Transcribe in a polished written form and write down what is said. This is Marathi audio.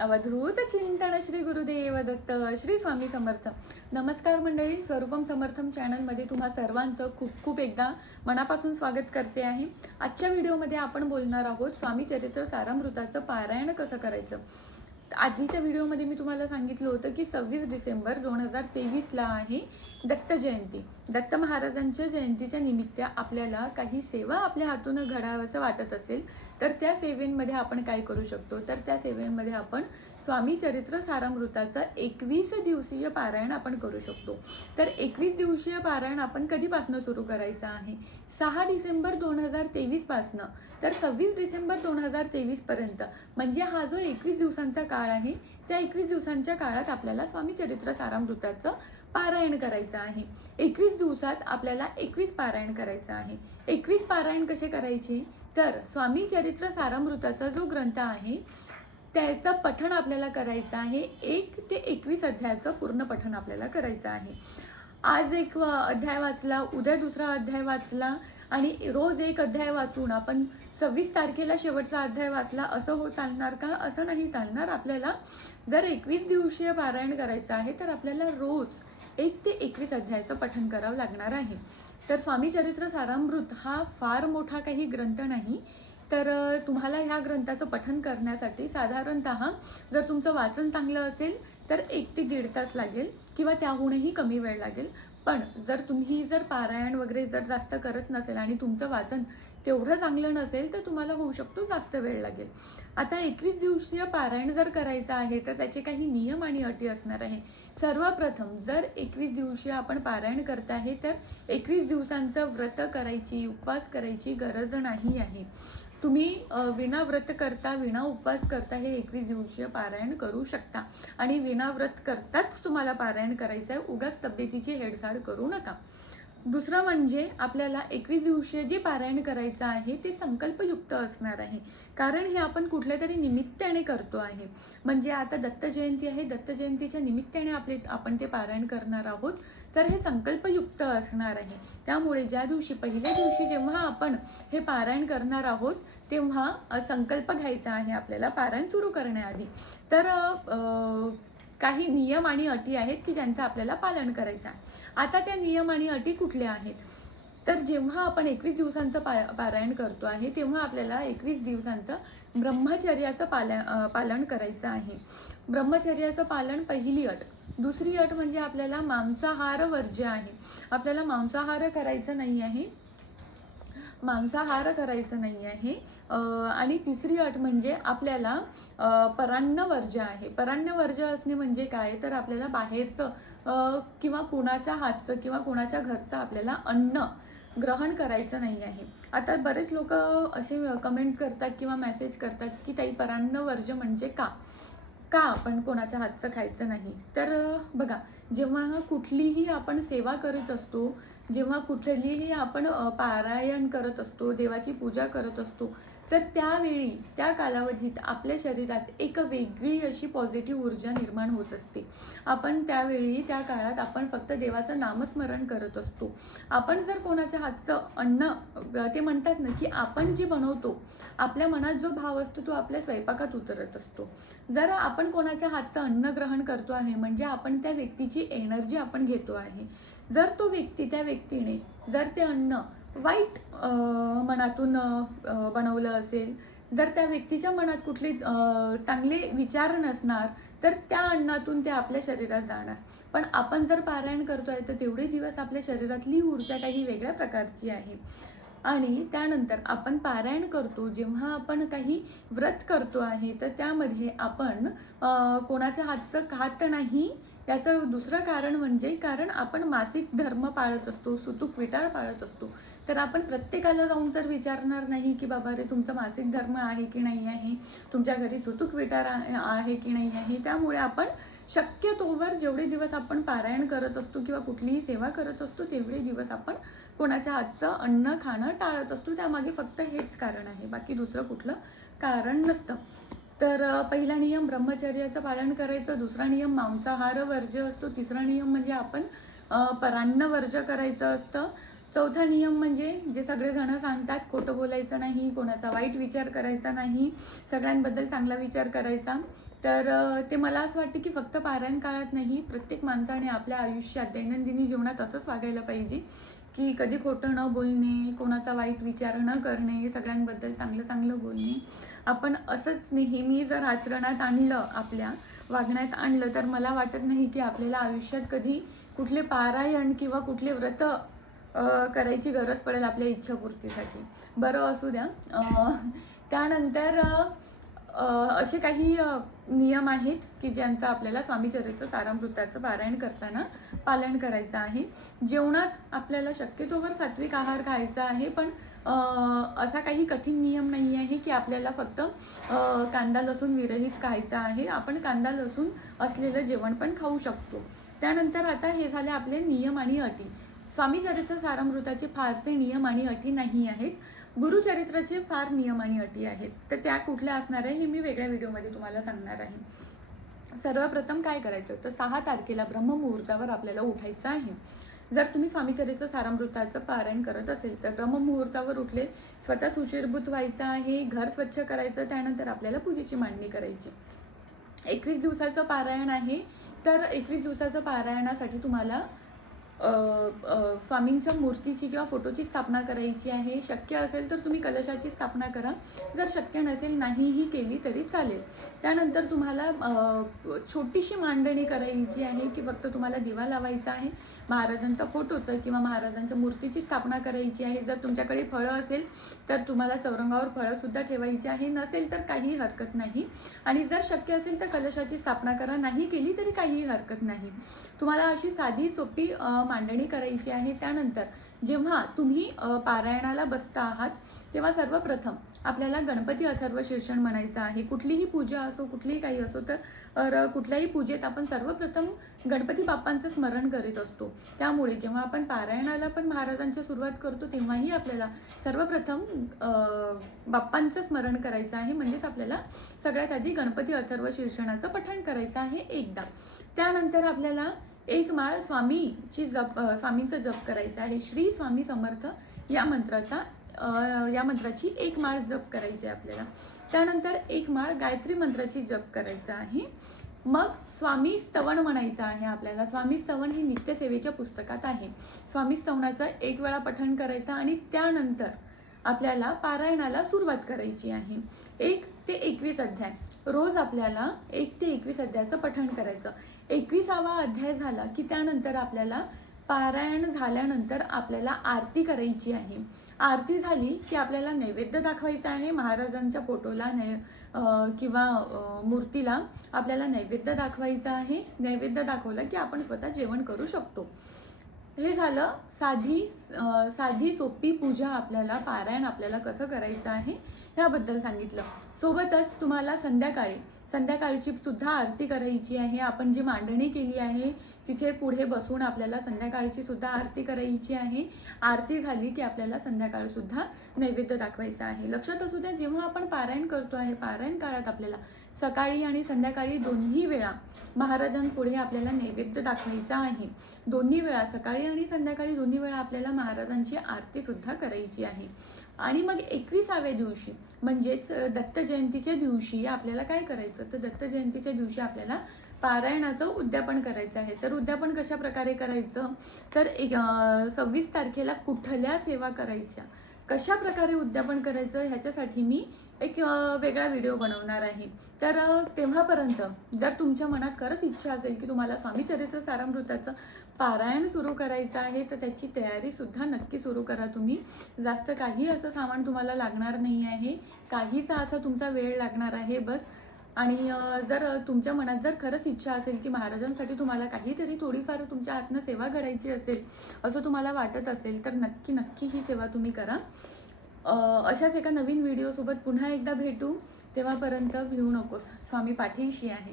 अवधूत चिंतन श्री गुरुदेव दत्त श्री स्वामी समर्थ. नमस्कार मंडळी, स्वरूपम समर्थम चॅनलमध्ये तुम्हा सर्वांचं खूप खूप एकदा मनापासून स्वागत करते आहे. आजच्या व्हिडिओमध्ये आपण बोलणार आहोत स्वामी चरित्र सारामृताचं पारायण कसं करायचं. आधीच्या व्हिडिओमध्ये मी तुम्हाला सांगितलं होतं की 26 डिसेंबर 2023ला आहे दत्त जयंती. दत्त महाराजांच्या जयंतीच्या निमित्त आपल्याला काही सेवा आपल्या हातून घडावंसं वाटत असेल तर त्या सेवेमध्ये आपण काय करू शकतो, तर त्या सेवेमध्ये आपण स्वामी चरित्र सारामृताचं 21 दिवसीय पारायण आपण करू शकतो. तर 21 दिवसीय पारायण आपण कधीपासून सुरू करायचं आहे? 6 डिसेंबर 2023 पासनं तर 26 डिसेंबर 2023 पर्यंत, म्हणजे हा जो 21 दिवसांचा काळ आहे, त्या 21 दिवसांच्या काळात आपल्याला स्वामी चरित्र सारामृताचं पारायण करायचं आहे. 21 दिवसात आपल्याला 21 पारायण करायचं आहे. 21 पारायण कसे करायचे, तर स्वामी चरित्र सारामृताचा जो ग्रंथ आहे त्याचं पठण आपल्याला करायचं आहे. 1 ते 21 अध्यायाचं पूर्ण पठण आपल्याला करायचं आहे. आज एक अध्याय वाचला, उद्या दुसरा अध्याय वाचला आणि रोज एक अध्याय वाचून आपण 26 तारखेला शेवटचा अध्याय वाचला असं चालणार का? असं नाही चालणार. आपल्याला जर 21 दिवसीय पारायण करायचं आहे तर आपल्याला रोज 1 ते 21 अध्यायाचं पठण करावं लागणार आहे. तर स्वामी चरित्र सारामृत हा फार मोठा काही ग्रंथ नाही. तर तुम्हाला ह्या ग्रंथाचं पठण करण्यासाठी साधारणतः जर तुमचं वाचन चांगलं असेल तर 1 ते 1.5 तास लागेल किंवा त्याहूनही कमी वेळ लागेल. पण जर तुम्ही पारायण वगैरे जर जास्त करत नसेल आणि तुमचं वाचन तेवढं चांगलं नसेल तर तुम्हाला होऊ शकतो जास्त वेळ लागेल. आता 21 दिवसीय पारायण जर करायचं आहे तर त्याचे काही नियम आणि अटी असणार आहे. सर्वप्रथम जर 21 दिवसीय आपण पारायण करत आहे तर 21 दिवसांचं व्रत करायची, उपवास करायची गरज नाही आहे. तुम्ही विना व्रत करता, विना उपवास करता हे 21 दिवसीय पारायण करू शकता आणि विना व्रत करताच तुम्हाला पारायण करायचं आहे. उगाच तब्येतीची हेळसाळ करू नका. दुसरं म्हणजे आपल्याला 21 दिवसीय जे पारायण करायचं आहे ते संकल्पयुक्त असणार आहे, कारण हे आपण कुठल्या तरी निमित्ताने करतो आहे. म्हणजे आता दत्त जयंती आहे, दत्त जयंतीच्या निमित्ताने आपण ते पारायण करणार आहोत, तर हे संकल्पयुक्त असणार आहे. त्यामुळे ज्या दिवशी पहिल्या दिवशी जेव्हा आपण हे पारायण करणार आहोत तेव्हा संकल्प घ्यायचा आहे आपल्याला पारायण सुरू करण्याआधी. तर काही नियम आणि अटी आहेत की ज्यांचं आपल्याला पालन करायचं आहे. आता त्या नियम आणि अटी कुठल्या आहेत, तर जेव्हा आपण 21 दिवसांचं पारायण करतो आहे तेव्हा आपल्याला 21 दिवसांचं ब्रह्मचर्याचं पालन करायचं आहे. ब्रह्मचर्याचं पालन पहिली अट. दुसरी अट म्हणजे आपल्याला मांसाहार वर्ज्य आहे. आपल्याला मांसाहार करायचं नाही आहे, मांसाहार करायचं नाही आहे. आणि तिसरी अट म्हणजे आपल्याला परान्न वर्ज्य आहे. परान्न वर्ज्य असणे म्हणजे काय, तर आपल्याला बाहेरचं किंवा कोणाच्या हातचं किंवा कोणाच्या घरचं आपल्याला अन्न ग्रहण करायचं नाही आहे. आता बरेच लोक असे कमेंट करतात किंवा मेसेज करतात की ताई परान्न वर्ज्य म्हणजे का आपण कोणाच्या हातचं खायचं नाही. तर बघा, जेव्हा कुठलीही आपण सेवा करत असतो, जेव्हा कुठलीही आपण पारायण करत असतो, देवाची पूजा करत असतो, तर त्यावेळी त्या कालावधीत आपल्या शरीरात एक वेगळी अशी पॉझिटिव्ह ऊर्जा निर्माण होत असते. आपण त्यावेळी त्या काळात आपण फक्त देवाचं नामस्मरण करत असतो. आपण जर कोणाच्या हातचं अन्न, ते म्हणतात ना की आपण जे बनवतो, आपल्या मनात जो भाव असतो तो आपल्या स्वयंपाकात उतरत असतो. जर आपण कोणाच्या हातचं अन्न ग्रहण करतो आहे म्हणजे आपण त्या व्यक्तीची एनर्जी आपण घेतो आहे. जर तो व्यक्ती, त्या व्यक्तीने जर ते अन्न वाईट मनातून बनवलं असेल, जर त्या व्यक्तीच्या मनात कुठले चांगले विचार नसणार तर त्या अन्नातून ते आपल्या शरीरात जाणार. पण आपण जर पारायण करतोय तर तेवढे दिवस आपल्या शरीरातली ऊर्जा काही वेगळ्या प्रकारची आहे. आणि त्यानंतर आपण पारायण करतो, जेव्हा आपण काही व्रत करतो आहे तर त्यामध्ये आपण कोणाच्या हातचं खात नाही. याचं दुसरं कारण म्हणजे कारण आपण मासिक धर्म पाळत असतो, सुतूक विटाळ पाळत असतो. तर आपण प्रत्येकाला जाऊन तर विचारणार नाही की बाबा रे तुमचं मासिक धर्म आहे की नाही आहे, तुमच्या घरी सुतूक विटाळ आहे की नाही आहे. त्यामुळे आपण शक्यतोवर जेवढे दिवस आपण पारायण करत असतो किंवा कुठलीही सेवा करत असतो तेवढे दिवस आपण कोणाच्या हातचं अन्न खाणं टाळत असतो. त्यामागे फक्त हेच कारण आहे, बाकी दुसरं कुठलं कारण नसतं. तर पहिला नियम ब्रह्मचर्याचं पालन करायचं, दुसरा नियम मांसाहार वर्ज्य असतो, तिसरा नियम म्हणजे आपण परान्न वर्ज्य करायचं असतं, चौथा नियम म्हणजे जे सगळेजण सांगतात खोटं बोलायचं नाही, कोणाचा वाईट विचार करायचा नाही, सगळ्यांबद्दल चांगला विचार करायचा. तर ते मला असं वाटतं की फक्त पारायण काळात नाही, प्रत्येक माणसाने आपल्या आयुष्यात दैनंदिनी जीवनात असंच वागायला पाहिजे की कधी खोटं न बोलणे, कोणाचा वाईट विचार न करणे, सगळ्यांबद्दल चांगलं चांगलं बोलणे. आपण असंच नेहमी जर आचरणात आणलं, आपल्या वागण्यात आणलं, तर मला वाटत नाही की आपल्याला आयुष्यात कधी कुठले पारायण किंवा कुठले व्रत करायची गरज पडेल आपल्या इच्छापूर्तीसाठी. बरं असू द्या. त्यानंतर असे काही नियम आहेत की ज्यांचं आपल्याला स्वामी चरित्र सारामृताचं पारायण करताना पालन करायचं आहे. जेवणात आपल्याला शक्यतोवर सात्विक आहार खायचा आहे, पण असा काही कठीण नियम नाही आहे की आपल्याला फक्त कांदा लसूण विरहित खायचा आहे. आपण कांदा लसूण असलेलं जेवण पण खाऊ शकतो. त्यानंतर आता हे झाले आपले नियम आणि अटी. स्वामी चरित्र सारामृताचे फारसे नियम आणि अटी नाही आहेत. गुरुचरित्राचे फार नियम आणि अटी आहेत, तर त्या कुठल्या असणार आहे हे मी वेगळ्या व्हिडिओमध्ये तुम्हाला सांगणार आहे. सर्वप्रथम काय करायचं तर 6 तारखेला ब्रह्ममुहूर्तावर आपल्याला उठायचं आहे. जर तुम्ही स्वामी चरित्र सारामृताचं पारायण करत असेल तर ब्रह्ममुहूर्तावर उठले, स्वतः सुचिरभूत व्हायचं आहे, घर स्वच्छ करायचं, त्यानंतर आपल्याला पूजेची मांडणी करायची. 21 दिवसाचं पारायण आहे. तर 21 दिवसाचं पारायणासाठी तुम्हाला स्वामींच्या मूर्तीची किंवा फोटोची स्थापना करायची आहे. शक्य असेल तर तुम्ही कलशाची स्थापना करा, जर शक्य नसेल नाहीही केली तरी चालेल. त्यानंतर तुम्हाला छोटीशी मांडणी करायची आहे की फक्त तुम्हाला दिवा लावायचा आहे, महाराजांचा फोटोचं किंवा महाराजांच्या मूर्तीची स्थापना करायची आहे. जर तुमच्याकडे फळं असेल तर तुम्हाला चौरंगावर फळंसुद्धा ठेवायची आहे, नसेल तर काहीही हरकत नाही. आणि जर शक्य असेल तर कलशाची स्थापना करा, नाही केली तरी काहीही हरकत नाही. तुम्हाला अशी साधी सोपी मांडणी करायची आहे. त्यानंतर जेव्हा तुम्ही पारायणाला बसता आहात तेव्हा सर्वप्रथम आपल्याला गणपती अथर्व शीर्षण म्हणायचं आहे. कुठलीही पूजा असो, कुठलीही काही असो, तर कुठल्याही पूजेत आपण सर्वप्रथम गणपती बाप्पांचं स्मरण करीत असतो. त्यामुळे जेव्हा आपण पारायणाला पण महाराजांची सुरुवात करतो तेव्हाही आपल्याला सर्वप्रथम बाप्पांचं स्मरण करायचं आहे. म्हणजेच आपल्याला सगळ्यात आधी गणपती अथर्व शीर्षणाचं पठण करायचं आहे एकदा. त्यानंतर आपल्याला एक माळ स्वामींचा जप करायचा आहे. श्री स्वामी समर्थ या मंत्राची एक माळ जप करायची आहे आपल्याला. त्यानंतर एक माळ गायत्री मंत्राची जप करायचा आहे. मग स्वामी स्तवन म्हणायचं आहे आपल्याला. स्वामी स्तवन हे नित्यसेवेच्या पुस्तकात आहे. स्वामी स्तवनाचं एक वेळा पठण करायचं आणि त्यानंतर आपल्याला पारायणाला सुरुवात करायची आहे. 1 ते 21 अध्याय रोज आपल्याला 1 ते 21 अध्यायाचं पठण करायचं. 21वा अध्याय झाला की त्यानंतर आपल्याला पारायण झाल्यानंतर आपल्याला आरती करायची आहे. आरती झाली की आपल्याला नैवेद्य दाखवायचा आहे. महाराजांच्या फोटोला किंवा मूर्तीला आपल्याला नैवेद्य दाखवायचा आहे. नैवेद्य दाखवला की आपण स्वतः जेवण करू शकतो. हे झालं साधी सोपी पूजा. आपल्याला पारायण आपल्याला कसं करायचं आहे ह्याबद्दल सांगितलं. सोबतच तुम्हाला संध्याकाळची सुद्धा आरती करायची आहे. आपण जी मांडणी केली आहे तिथे पुढे बसून आपल्याला संध्याकाळची सुद्धा आरती करायची आहे. आरती झाली की आपल्याला संध्याकाळ सुद्धा नैवेद्य दाखवायचा आहे. लक्षात असू द्या, जेव्हा आपण पारायण करतो आहे पारायण काळात आपल्याला सकाळी आणि संध्याकाळी दोन्ही वेळा महाराजांपुढे आपल्याला नैवेद्य दाखवायचा आहे. दोन्ही वेळा सकाळी आणि संध्याकाळी दोन्ही वेळा आपल्याला महाराजांची आरती सुद्धा करायची आहे. आणि मग 21व्या दिवशी म्हणजेच दत्त जयंतीच्या दिवशी आपल्याला काय करायचं तर दत्त जयंतीच्या दिवशी आपल्याला पारायणाचं उद्यापन करायचं आहे. तर उद्यापन कशा प्रकारे करायचं तर 26 तारखेला कुठल्या सेवा करायच्या, कशा प्रकारे उद्यापन करायचं ह्याच्यासाठी मी एक वेगळा व्हिडिओ बनवणार आहे. तर तेव्हापर्यंत जर तुमच्या मनात खरंच इच्छा असेल की तुम्हाला स्वामी चरित्र सारामृताचं पारायण सुरू करायचं आहे तर त्याची तयारीसुद्धा नक्की सुरू करा तुम्ही. जास्त काही असं सामान तुम्हाला लागणार नाही आहे, काहीचा असा तुमचा वेळ लागणार आहे बस. आणि जर तुमच्या मनात जर खरंच इच्छा असेल की महाराजांसाठी तुम्हाला काहीतरी थोडीफार तुमच्या हातनं सेवा घडायची असेल असं तुम्हाला वाटत असेल तर नक्की ही सेवा तुम्ही करा. अशाच एका नवीन व्हिडिओसोबत पुन्हा एकदा भेटू. तेव्हापर्यंत भिवू नकोस, स्वामी पाठीशी आहे.